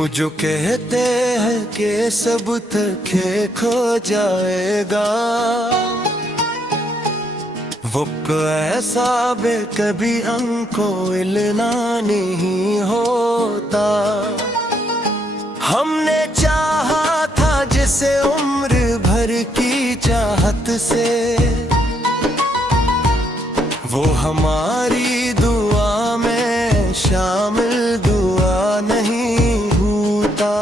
मुझे कहते हैं कि सब थके खो जाएगा, वो ऐसा बे कभी हमको इलना नहीं होता। हमने चाहा था जिसे उम्र भर की चाहत से, वो हमारी दुआ में शामिल दुआ नहीं होता।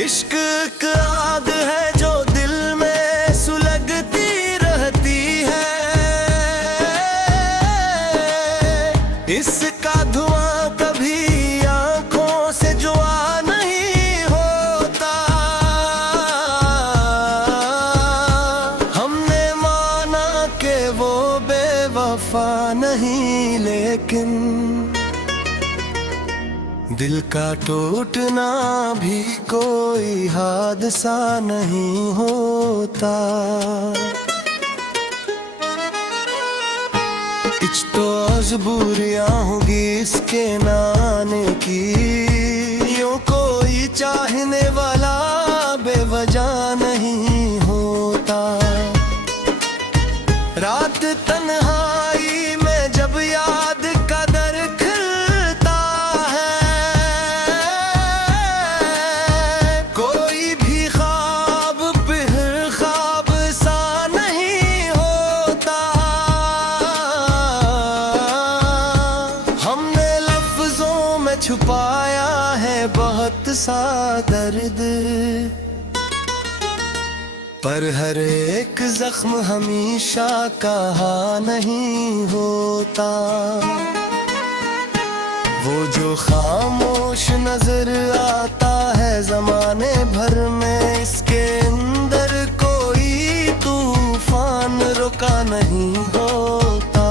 इश्क एक आग है जो दिल में सुलगती रहती है, इसका धुआं कभी आंखों से जुआ नहीं होता। हमने माना कि वो बेवफा नहीं, लेकिन दिल का टूटना भी कोई हादसा नहीं होता। कुछ तो मजबूरियां होगी इसके नाने की, यूं कोई चाहने वाला बेवजह नहीं होता। रात तन्हाई में जब याद का दर खिलता है, कोई भी ख्वाब फिर ख्वाब सा नहीं होता। हमने लफ्जों में छुपाया है बहुत सा दर्द, पर हर एक जख्म हमेशा कहा नहीं होता। वो जो खामोश नजर आता है जमाने भर में, इसके अंदर कोई तूफान रुका नहीं होता।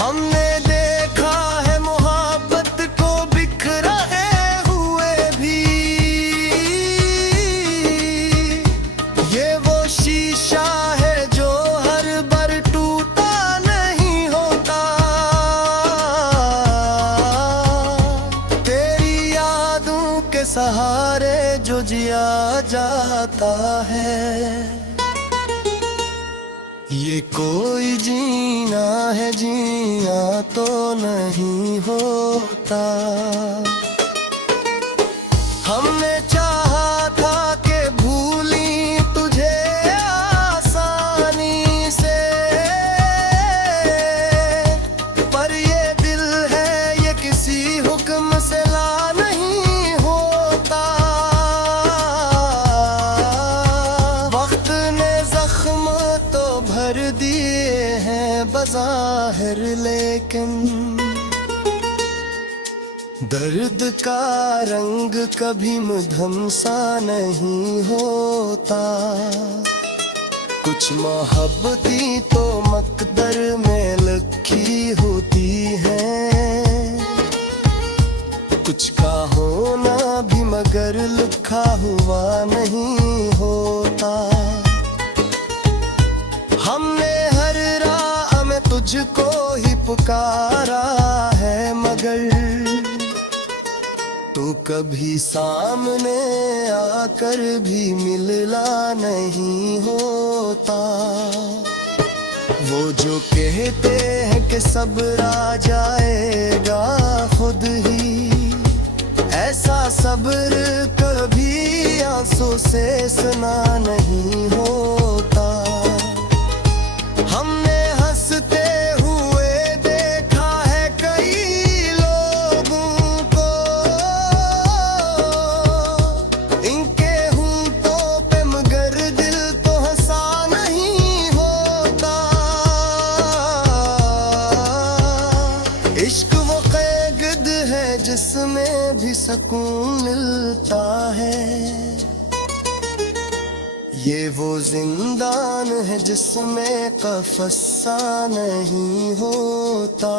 हमने देखा है मोहब्बत को बिखरे हुए भी, ये वो शीशा है जो हर बार टूटा नहीं होता। तेरी यादों के सहारे जो जिया जाता है, ये कोई जीना है जिया तो नहीं होता। हमने चाहा था कि भूली तुझे आसानी से, पर ये दिल है ये किसी हुक्म से ला नहीं होता। वक्त ने जख्म तो भर दिए हैं बज़ाहिर, लेकिन दर्द का रंग कभी मध्यम सा नहीं होता। कुछ मोहब्बती तो मकदर में लिखी होती है, कुछ का होना भी मगर लिखा हुआ नहीं होता। हमने हर राह में तुझको ही पुकारा है, मगर तू कभी सामने आकर भी मिलना नहीं होता। वो जो कहते हैं कि सब्र आ जाएगा खुद ही, ऐसा सब्र कभी आंसू से सुना नहीं होता। हमने हंसते हुए देखा है कई लोगों को, इनके होंठों पे मगर दिल तो हंसा नहीं होता। इश्क वो कैद है जिसमें भी सुकून मिलता है, ये वो जिंदान है जिसमें कफ़स सा नहीं होता।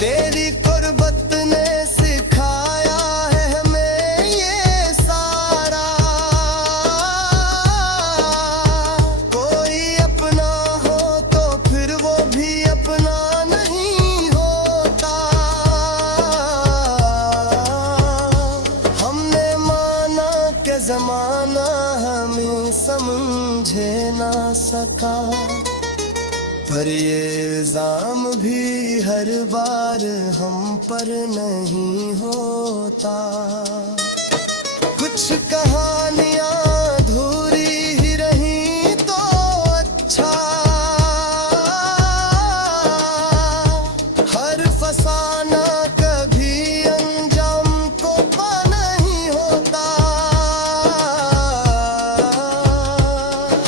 तेरी कुर्बत ने सिखाया है हमें ये सारा, कोई अपना हो तो फिर वो भी अपना नहीं सका। पर ये इल्जाम भी हर बार हम पर नहीं होता। कुछ कहानियां अधूरी ही रही तो अच्छा, हर फसाना कभी अंजाम को पा नहीं होता।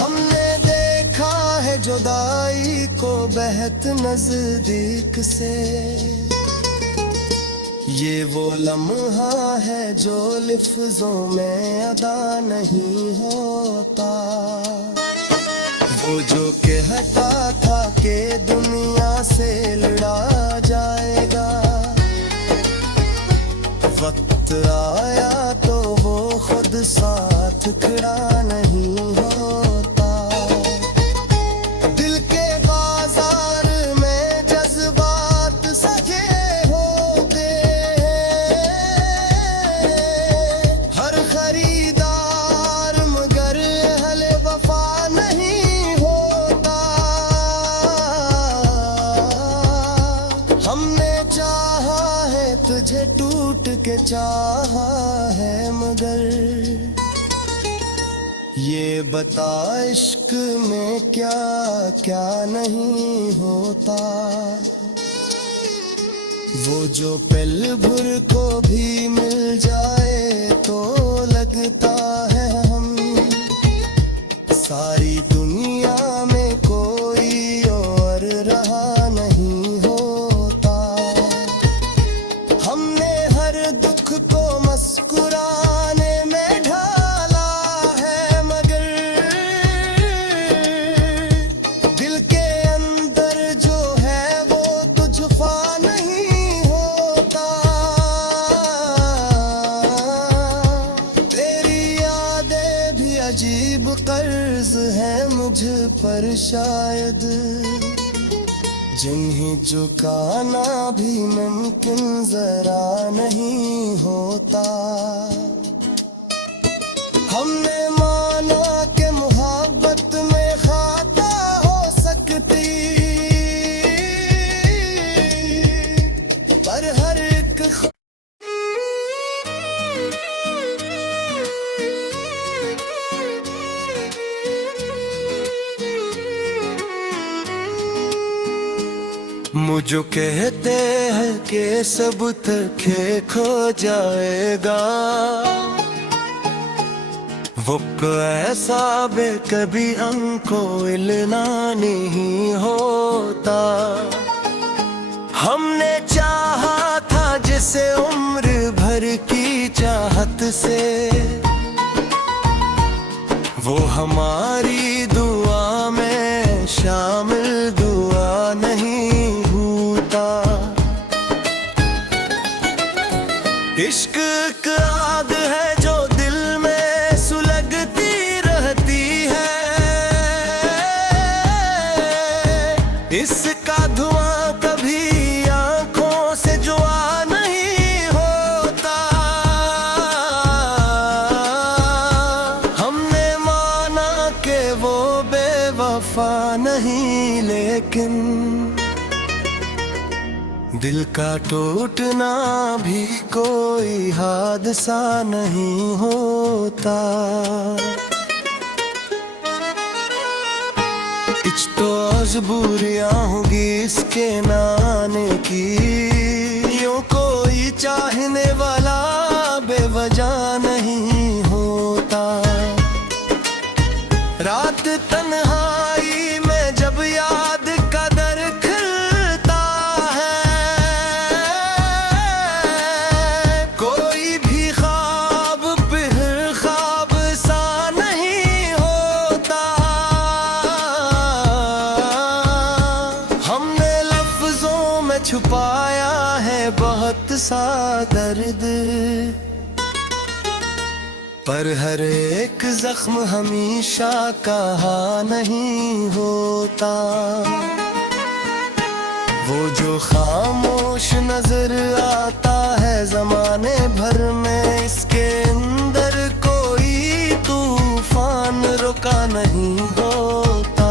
हमने देखा है जुदाई को बेहद नजदीक से। ये वो लम्हा है जो लफ्जों में अदा नहीं होता। वो जो कहता था कि दुनिया से लड़ा जाएगा, वक्त आया तो वो खुद साथ खड़ा नहीं होता। दिल के बाजार में जज्बात सजे होते, हर खरीदार मगर अहले वफा नहीं होता। हमने चाहा है तुझे टूट के चाहा है, मगर ये बता इश्क में क्या क्या नहीं होता। वो जो पल भर को भी मिल जाए तो लगता है हम सारी दुनिया में कोई और रहा नहीं होता। हमने हर दुख को मुस्कुराने में ढाला है, मगर दिल के अंदर जो है वो तुझफा नहीं होता। तेरी यादें भी अजीब कर्ज है मुझ पर शायद, जिन्हें चुकाना भी मुमकिन जरा नहीं होता। हमने माना कि मोहब्बत में खाता हो सकती, पर हर एक मुझे कहते हैं कि सब तक खो जाएगा, वो ऐसा बे कभी हमको इलना नहीं होता। हमने चाहा था जिसे उम्र भर की चाहत से, वो हमारी दुआ में शामिल दुआ नहीं होता। इश्क एक आग है जो दिल में सुलगती रहती है, इसका धुआं कभी आंखों से जुआ नहीं होता। हमने माना कि वो बेवफा नहीं, लेकिन दिल का टूटना भी कोई हादसा नहीं होता। कुछ तो मजबूरियां होगी इसके नाने की, यूं कोई चाहने वाला बेवजह नहीं होता। रात तन्हाई में जब याद का दर खिलता है, कोई भी ख्वाब फिर ख्वाब सा नहीं होता। हमने लफ्जों में छुपाया है बहुत सा दर्द, पर हर एक जख्म हमेशा कहा नहीं होता। वो जो खामोश नजर आता है जमाने भर में, इसके अंदर कोई तूफान रुका नहीं होता।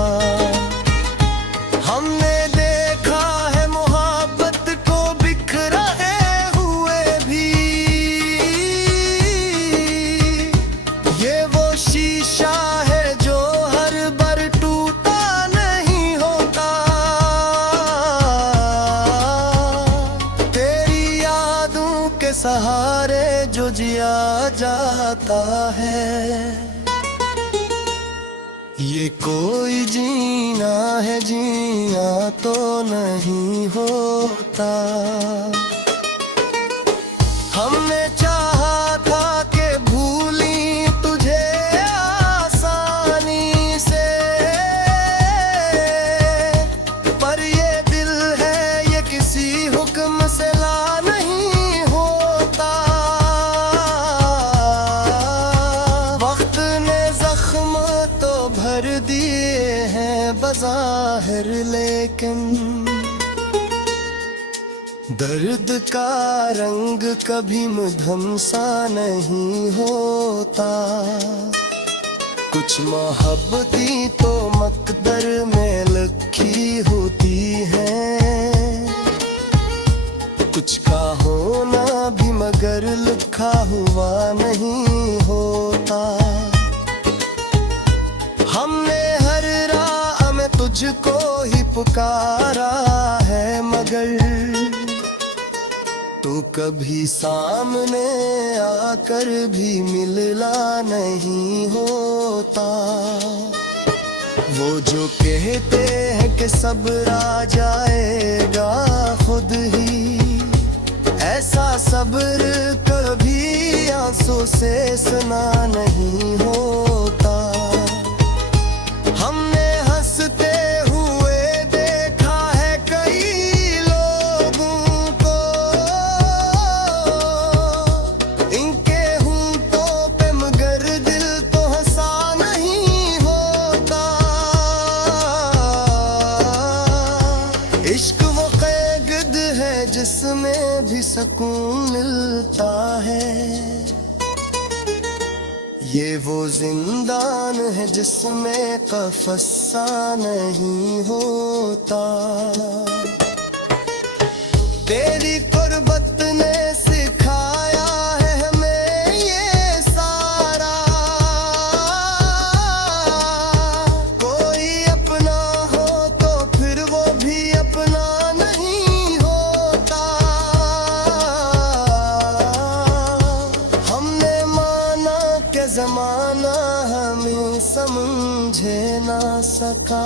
सहारे जो जिया जाता है। ये कोई जीना है, जिया तो नहीं होता। हमने चाहा था कि भूली तुझे आसानी से, पर ये दिल है ये किसी हुक्म से ला नहीं होता। वक्त ने जख्म तो भर दिए हैं बज़ाहिर, लेकिन दर्द का रंग कभी मध्यम सा नहीं होता। कुछ मोहब्बती तो मकदर में लिखी होती है, कुछ का होना भी मगर लिखा हुआ नहीं होता। हमने हर राह में तुझको ही पुकारा है, मगर तू कभी सामने आकर भी मिलना नहीं होता। वो जो कहते हैं कि सब्र आ जाएगा खुद ही, ऐसा सब्र कभी आंसू से सुना नहीं होता। हमने हंसते हुए देखा है कई लोगों को, इनके होंठों पे मगर दिल तो हंसा नहीं होता। इश्क वो कैद है जिसमें भी सुकून मिलता है, ये वो जिंदान है जिसमें कफसा नहीं होता। तेरी कुर्बत ने सिखाया है हमें ये सारा, कोई अपना हो तो फिर वो भी अपना नहीं होता। हमने माना कि जमाना हमें समझे ना सका,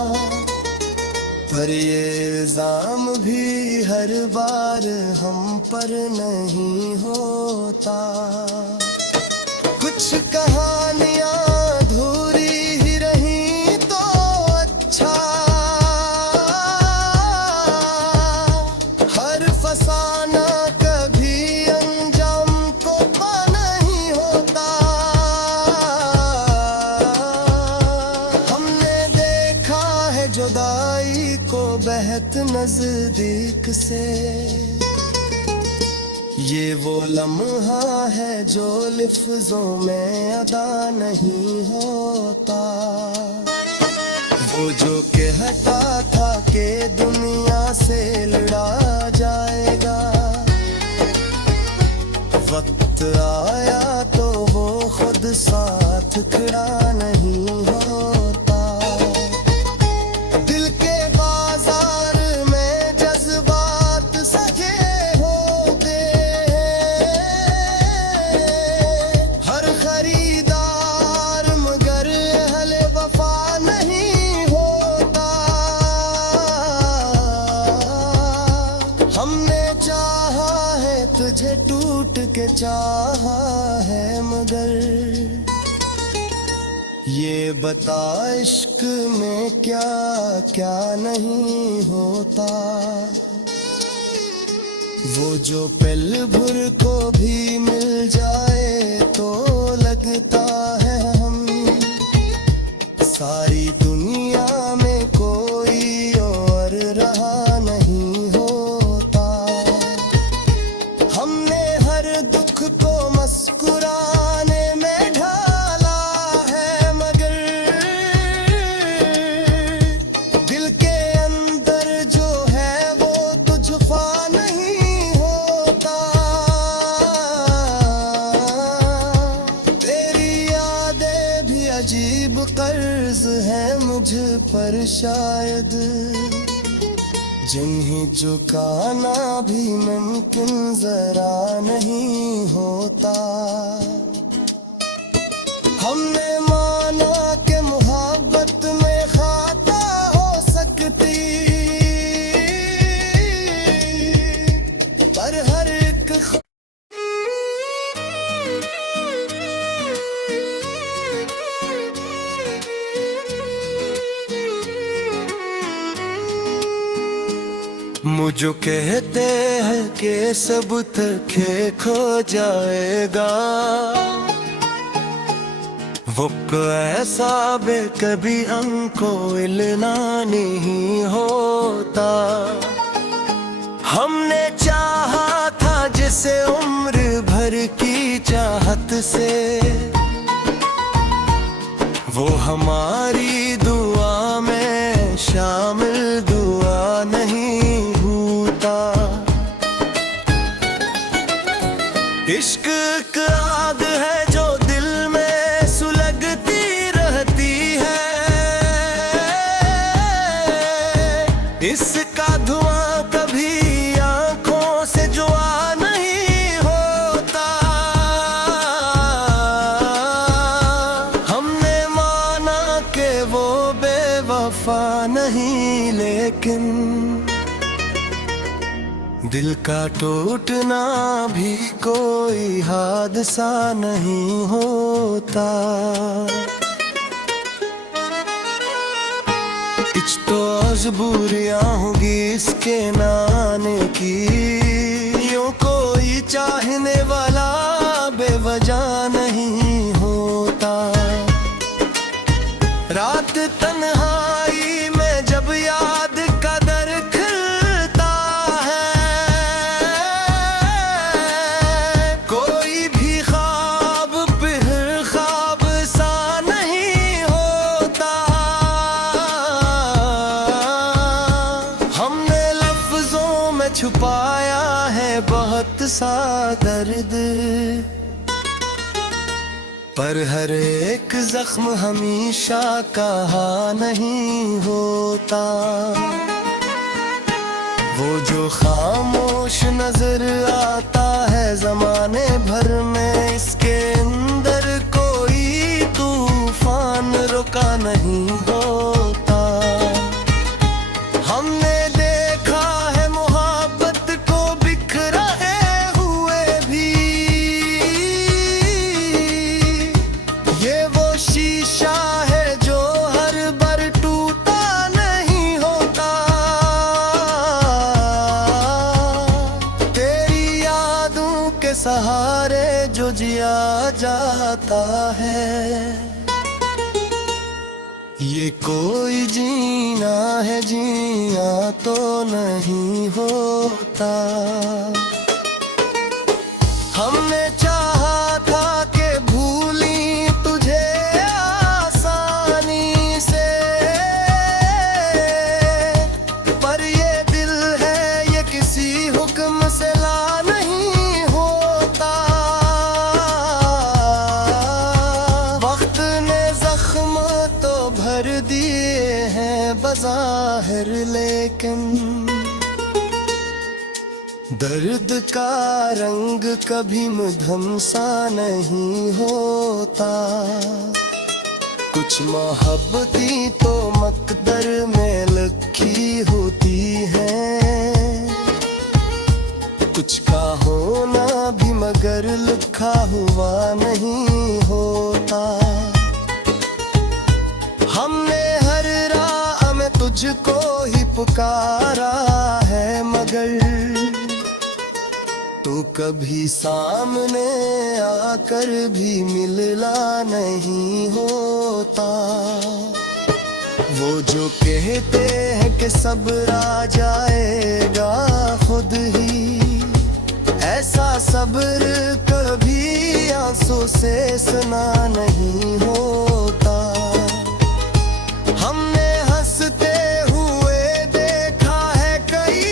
पर ये इल्जाम भी हर बार हम पर नहीं होता। कुछ कहानियां अधूरी ही रही तो अच्छा, हर फसाना कभी अंजाम को पा नहीं होता। हमने देखा है जुदाई को बेहद नजदीक से, ये वो लम्हा है जो लफ्जों में अदा नहीं होता। वो जो कहता था कि दुनिया से लड़ा जाएगा, वक्त आया तो वो खुद साथ खड़ा नहीं होता। दिल के बाजार में जज्बात सजे होते हैं, हर खरीदार मगर अहले वफा नहीं होता। हमने चाहा है तुझे टूट के चाहा है, मगर ये बता इश्क में क्या क्या नहीं होता। वो जो पल भर को भी मिल जाए तो लगता है हम सारी दुनिया में कोई और रहा नहीं होता। हमने हर दुख को मुस्कुराने में ढाला है, मगर दिल के अंदर जो है वो तुझफा नहीं होता। तेरी यादें भी अजीब कर्ज है मुझ पर शायद, जिन्हें झुकाना भी मुमकिन जरा नहीं होता। हमने माना कि मोहब्बत में खाता हो सकती, पर हर एक मुझे कहते हैं कि सब थके खो जाएगा, वो ऐसा कभी हमको इलना नहीं होता। हमने चाहा था जिसे उम्र भर की चाहत से, वो हमारी दुआ में शामिल दुआ नहीं होता। इश्क एक आग है जो दिल में सुलगती रहती है, इसका धुआं कभी आंखों से जुआ नहीं होता। हमने माना कि वो बेवफा नहीं, लेकिन दिल का टूटना भी कोई हादसा नहीं होता। कुछ तो मजबूरियां होंगी इसके नाने की, यूं कोई चाहने वाला बेवजह नहीं होता। रात तन्हाई में जब याद का दर खिलता है, कोई भी ख्वाब फिर ख्वाब सा नहीं होता। हमने लफ्जों में छुपाया है बहुत सा दर्द, पर हर एक जख्म हमेशा कहा नहीं होता। वो जो खामोश नजर आता है जमाने भर में, इसके अंदर कोई तूफान रुका नहीं होता। हमने देखा है मोहब्बत को बिखरे हुए भी, ये वो शीशा है जो हर बार टूटा नहीं होता। तेरी यादों के सहारे जो जिया जाता है, ये कोई जीना है जिया तो नहीं होता। हमने चाहा था कि भूली तुझे आसानी से, पर ये दिल है ये किसी हुक्म से ला नहीं होता। वक्त ने जख्म तो भर दिए हैं बज़ाहिर, लेकिन दर्द का रंग कभी मध्यम सा नहीं होता। कुछ मोहब्बती तो मकदर में लिखी होती है, कुछ का होना भी मगर लिखा हुआ नहीं होता। हमने हर राह में तुझको ही पुकारा है, मगर तू कभी सामने आकर भी मिलना नहीं होता। वो जो कहते हैं कि सब्र आ जाएगा खुद ही, ऐसा सब्र कभी आंसू से सुना नहीं होता। हमने हंसते हुए देखा है कई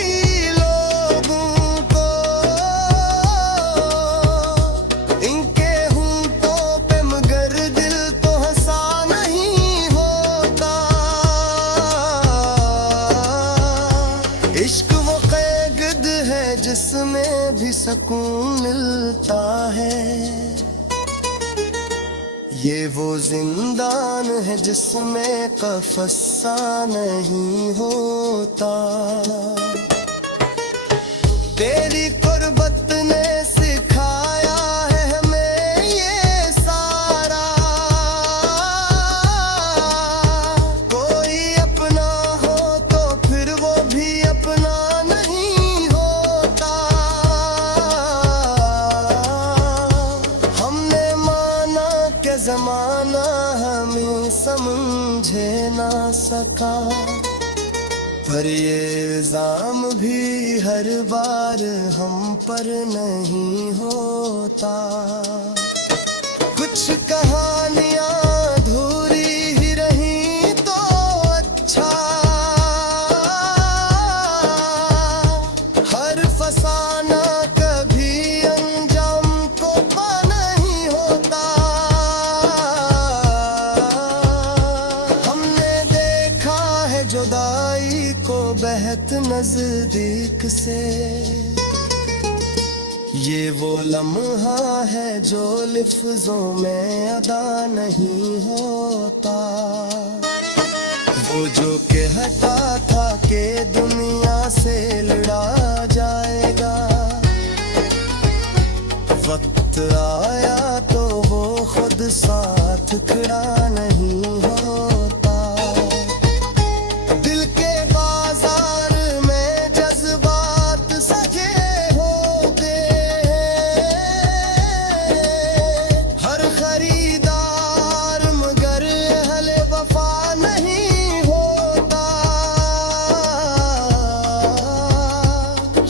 लोगों को, इनके होंठों पे मगर दिल तो हंसा नहीं होता। ये वो जिंदान है जिसमें कफसा नहीं होता। तेरी कुर्बत ने सिखाया है हमें ये सारा। कोई अपना हो तो फिर वो भी अपना नहीं होता। हमने माना कि जमाना हमें समझे ना सका, पर ये इल्जाम भी हर बार हम पर नहीं होता। कुछ कहानियां अधूरी ही रही तो अच्छा, हर फसाना कभी अंजाम को पा नहीं होता। हमने देखा है जुदाई को बेहद नजदीक से। ये वो लम्हा है जो लिफ्जों में अदा नहीं होता। वो जो कहता था कि दुनिया से लड़ा जाएगा, वक्त आया तो वो खुद साथ खड़ा नहीं होता। दिल के बाजार में जज्बात सजे होते हैं, हर खरीदार मगर अहले वफा नहीं होता।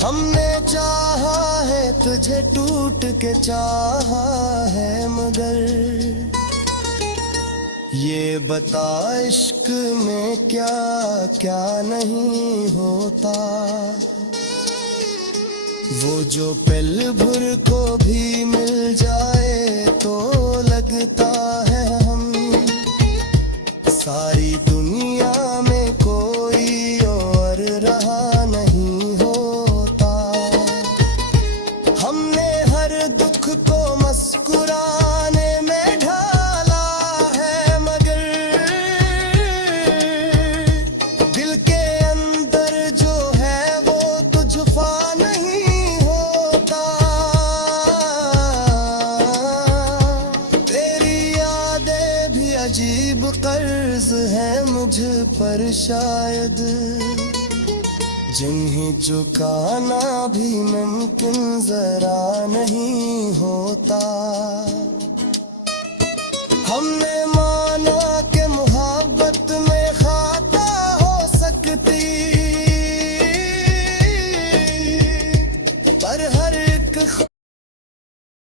हमने चाहा है तुझे टूट के चाहा है, मगर ये बता इश्क में क्या क्या नहीं होता। वो जो पल भर को भी मिल जाए तो लगता है हम सारी दुनिया में कोई और रहा नहीं होता। हमने हर दुख को मुस्कुराने में ढाला है, मगर दिल के अंदर जो है वो तुझफा नहीं होता। तेरी यादें भी अजीब कर्ज है मुझ पर शायद, जिन्हें चुकाना भी मुमकिन जरा नहीं होता। हमने